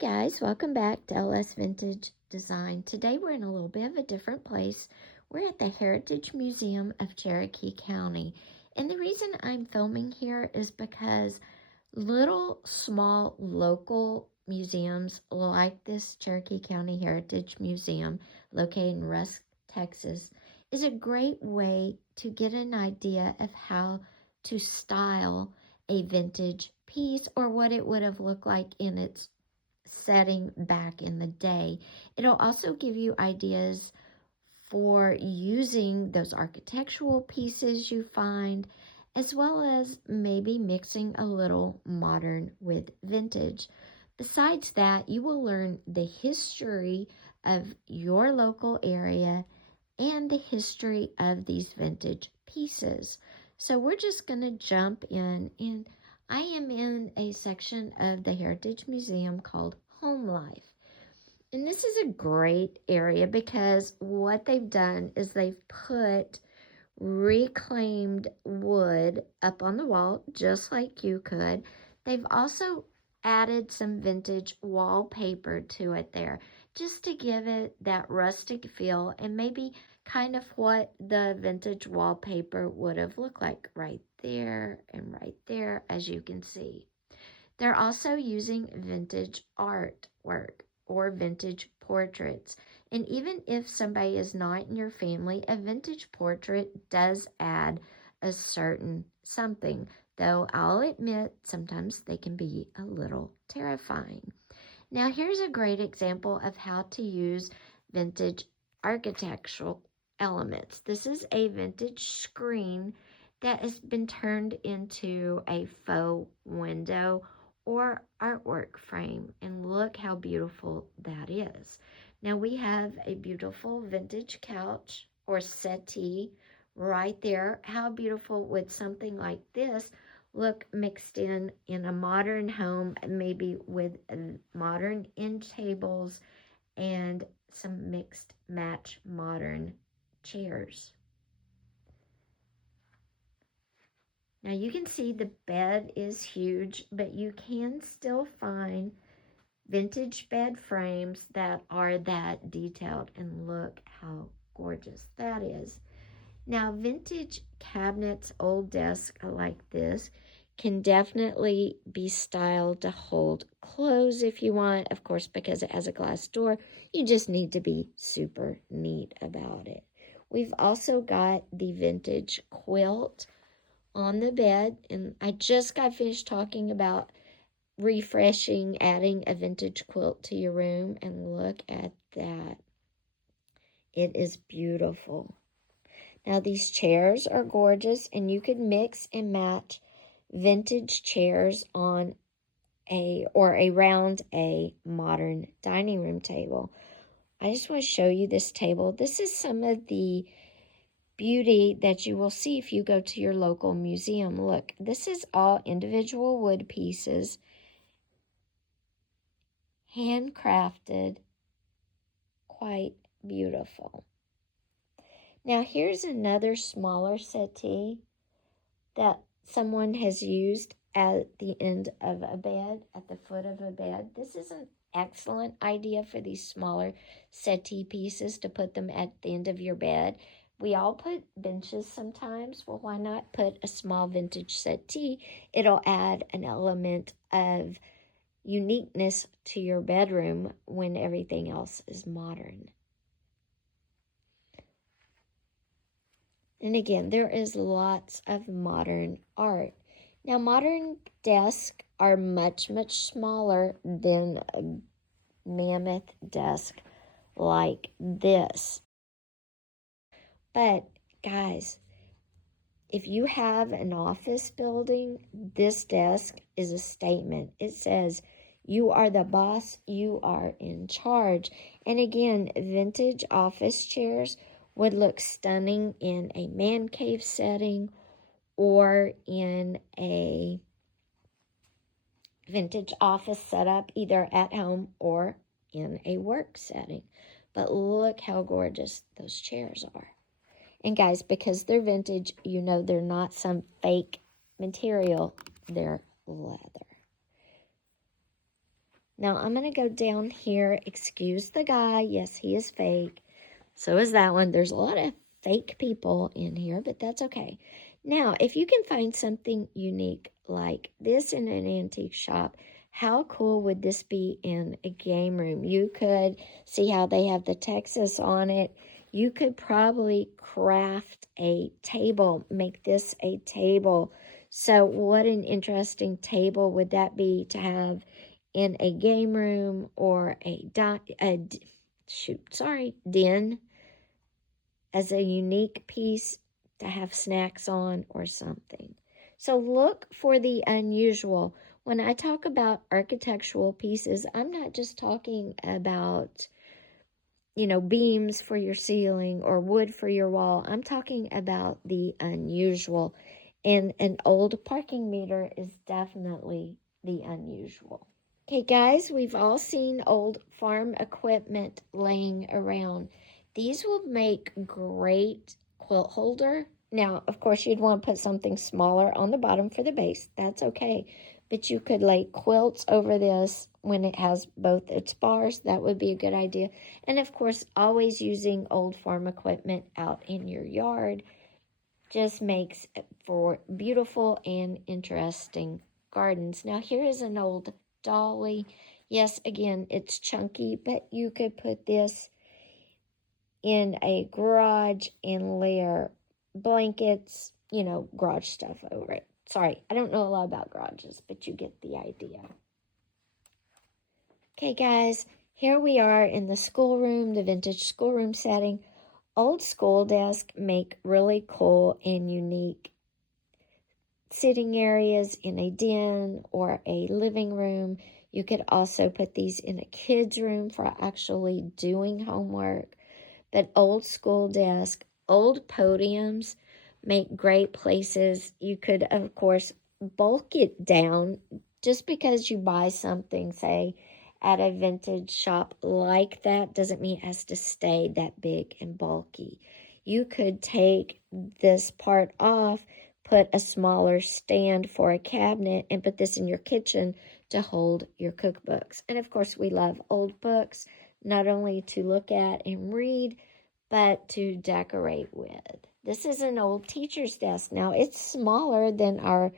Guys, welcome back to LS Vintage Design. Today we're in a little bit of a different place. We're at the Heritage Museum of Cherokee County. And the reason I'm filming here is because little small local museums like this Cherokee County Heritage Museum located in Rusk, Texas is a great way to get an idea of how to style a vintage piece or what it would have looked like in its setting back in the day. It'll also give you ideas for using those architectural pieces you find, as well as maybe mixing a little modern with vintage. Besides that, you will learn the history of your local area and the history of these vintage pieces. So we're just going to jump in, and I am in a section of the Heritage Museum called Home Life. And this is a great area because what they've done is they've put reclaimed wood up on the wall, just like you could. They've also added some vintage wallpaper to it there, just to give it that rustic feel and maybe kind of what the vintage wallpaper would have looked like right there and right there, as you can see. They're also using vintage artwork or vintage portraits. And even if somebody is not in your family, a vintage portrait does add a certain something, though I'll admit sometimes they can be a little terrifying. Now here's a great example of how to use vintage architectural elements. This is a vintage screen that has been turned into a faux window or artwork frame, and look how beautiful that is. Now we have a beautiful vintage couch or settee right there. How beautiful would something like this look mixed in a modern home, maybe with modern end tables and some mixed match modern chairs. Now you can see the bed is huge, but you can still find vintage bed frames that are that detailed, and look how gorgeous that is. Now vintage cabinets, old desks like this can definitely be styled to hold clothes if you want. Of course, because it has a glass door, you just need to be super neat about it. We've also got the vintage quilt on the bed, and I just got finished talking about refreshing, adding a vintage quilt to your room, and look at that. It is beautiful. Now these chairs are gorgeous, and you could mix and match vintage chairs on around a modern dining room table. I just want to show you this table. This is some of the beauty that you will see if you go to your local museum. Look, this is all individual wood pieces, handcrafted, quite beautiful. Now here's another smaller settee that someone has used at the end of a bed, at the foot of a bed. This is an excellent idea for these smaller settee pieces, to put them at the end of your bed. We all put benches sometimes. Well, why not put a small vintage settee? It'll add an element of uniqueness to your bedroom when everything else is modern. And again, there is lots of modern art. Now, modern desks are much, much smaller than a mammoth desk like this. But guys, if you have an office building, this desk is a statement. It says, you are the boss, you are in charge. And again, vintage office chairs would look stunning in a man cave setting or in a vintage office setup, either at home or in a work setting. But look how gorgeous those chairs are. And guys, because they're vintage, you know they're not some fake material. They're leather. Now I'm going to go down here. Excuse the guy. Yes, he is fake. So is that one. There's a lot of fake people in here, but that's okay. Now, if you can find something unique like this in an antique shop, how cool would this be in a game room? You could see how they have the Texas on it. You could probably craft a table, make this a table. So what an interesting table would that be to have in a game room or den as a unique piece to have snacks on or something. So look for the unusual. When I talk about architectural pieces, I'm not just talking about, beams for your ceiling or wood for your wall. I'm talking about the unusual. And an old parking meter is definitely the unusual. Okay, guys, we've all seen old farm equipment laying around. These will make great quilt holder. Now, of course, you'd want to put something smaller on the bottom for the base. That's okay. But you could lay quilts over this when it has both its bars. That would be a good idea. And, of course, always using old farm equipment out in your yard just makes for beautiful and interesting gardens. Now, here is an old dolly. Yes, again, it's chunky, but you could put this in a garage and layer blankets, garage stuff over it. Sorry, I don't know a lot about garages, but you get the idea. Okay, guys, here we are in the schoolroom, the vintage schoolroom setting. Old school desks make really cool and unique sitting areas in a den or a living room. You could also put these in a kid's room for actually doing homework. But old school desk, old podiums make great places. You could, of course, bulk it down. Just because you buy something, say, at a vintage shop like that doesn't mean it has to stay that big and bulky. You could take this part off, put a smaller stand for a cabinet, and put this in your kitchen to hold your cookbooks. And of course, we love old books, not only to look at and read, but to decorate with. This is an old teacher's desk. Now, it's smaller than our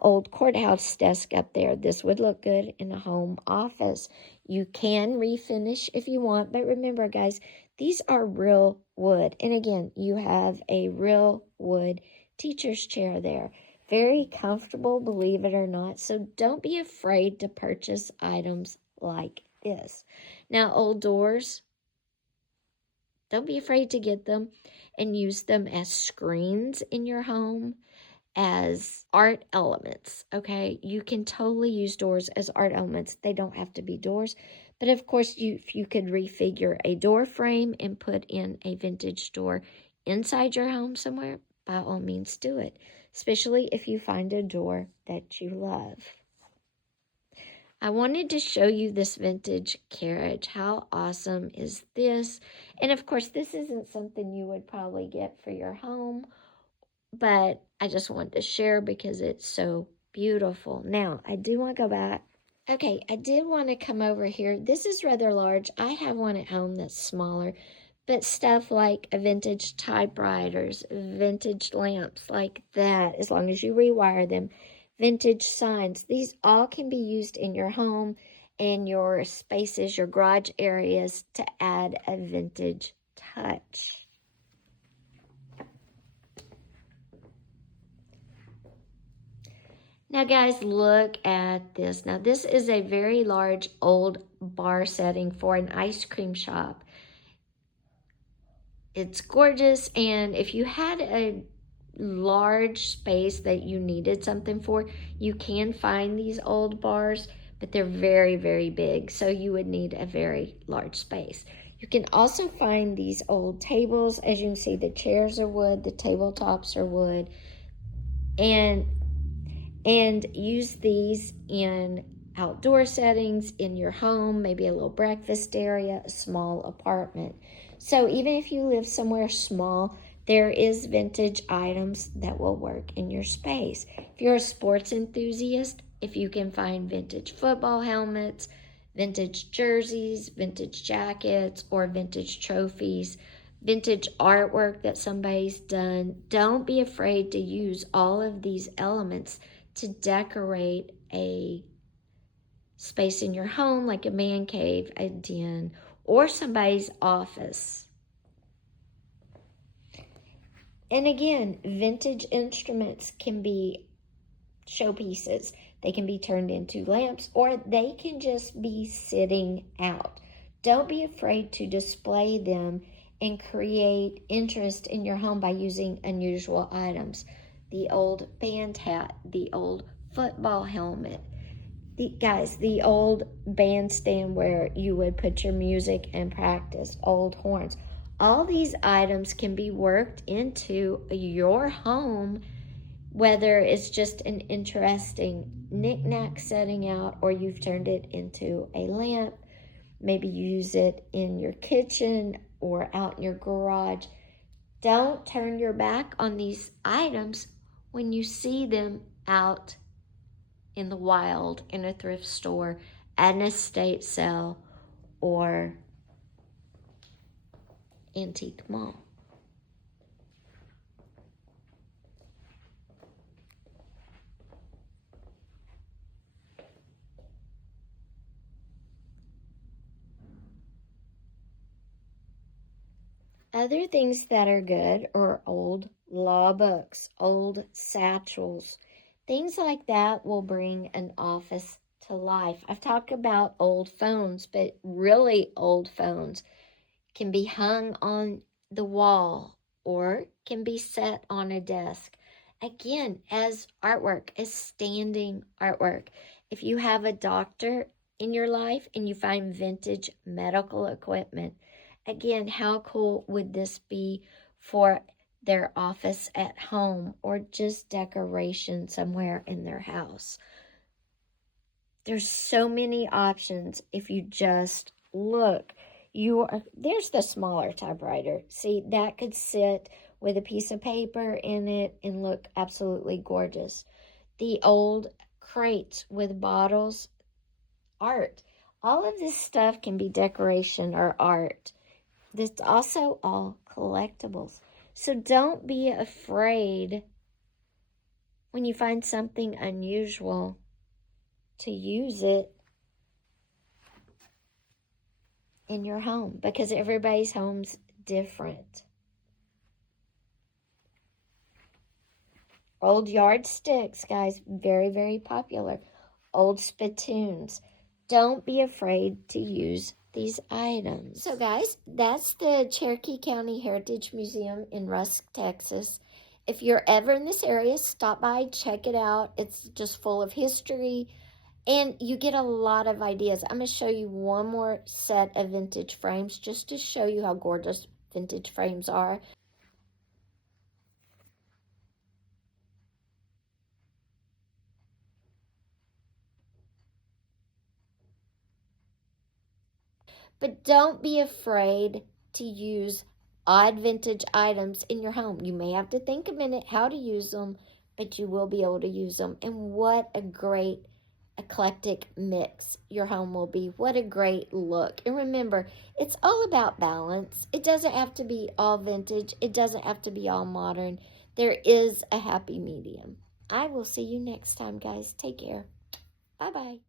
old courthouse desk up there. This would look good in a home office. You can refinish if you want, but remember, guys, these are real wood. And again, you have a real wood teacher's chair there. Very comfortable, believe it or not. So don't be afraid to purchase items like this. Now, old doors, don't be afraid to get them and use them as screens in your home, as art elements, okay? You can totally use doors as art elements. They don't have to be doors. But of course, if you could refigure a door frame and put in a vintage door inside your home somewhere, by all means do it, especially if you find a door that you love. I wanted to show you this vintage carriage. How awesome is this? And of course, this isn't something you would probably get for your home, but I just wanted to share because it's so beautiful. Now, I do want to go back. Okay, I did want to come over here. This is rather large. I have one at home that's smaller, but stuff like a vintage typewriters, vintage lamps like that, as long as you rewire them, vintage signs, these all can be used in your home and your spaces, your garage areas, to add a vintage touch. Now, guys, look at this. Now, this is a very large old bar setting for an ice cream shop. It's gorgeous, and if you had a large space that you needed something for, you can find these old bars, but they're very, very big, so you would need a very large space. You can also find these old tables. As you can see, the chairs are wood, the tabletops are wood, and use these in outdoor settings, in your home, maybe a little breakfast area, a small apartment. So even if you live somewhere small, there is vintage items that will work in your space. If you're a sports enthusiast, if you can find vintage football helmets, vintage jerseys, vintage jackets, or vintage trophies, vintage artwork that somebody's done. Don't be afraid to use all of these elements to decorate a space in your home, like a man cave, a den, or somebody's office. And again, vintage instruments can be showpieces. They can be turned into lamps, or they can just be sitting out. Don't be afraid to display them and create interest in your home by using unusual items. The old band hat, the old football helmet, the old bandstand where you would put your music and practice, old horns. All these items can be worked into your home, whether it's just an interesting knick-knack setting out or you've turned it into a lamp. Maybe you use it in your kitchen or out in your garage. Don't turn your back on these items when you see them out in the wild, in a thrift store, at an estate sale, or antique mall. Other things that are good are old law books, old satchels. Things like that will bring an office to life. I've talked about old phones, but really old phones can be hung on the wall or can be set on a desk. Again, as artwork, as standing artwork. If you have a doctor in your life and you find vintage medical equipment, again, how cool would this be for their office at home or just decoration somewhere in their house? There's so many options if you just look. There's the smaller typewriter. See, that could sit with a piece of paper in it and look absolutely gorgeous. The old crates with bottles, art. All of this stuff can be decoration or art. That's also all collectibles. So don't be afraid when you find something unusual to use it in your home, because everybody's home's different. Old yardsticks, guys, very, very popular. Old spittoons. Don't be afraid to use these items. So guys, that's the Cherokee County Heritage Museum in Rusk, Texas. If you're ever in this area, stop by, check it out. It's just full of history, and you get a lot of ideas. I'm going to show you one more set of vintage frames just to show you how gorgeous vintage frames are. But don't be afraid to use odd vintage items in your home. You may have to think a minute how to use them, but you will be able to use them. And what a great eclectic mix your home will be. What a great look. And remember, it's all about balance. It doesn't have to be all vintage. It doesn't have to be all modern. There is a happy medium. I will see you next time, guys. Take care. Bye-bye.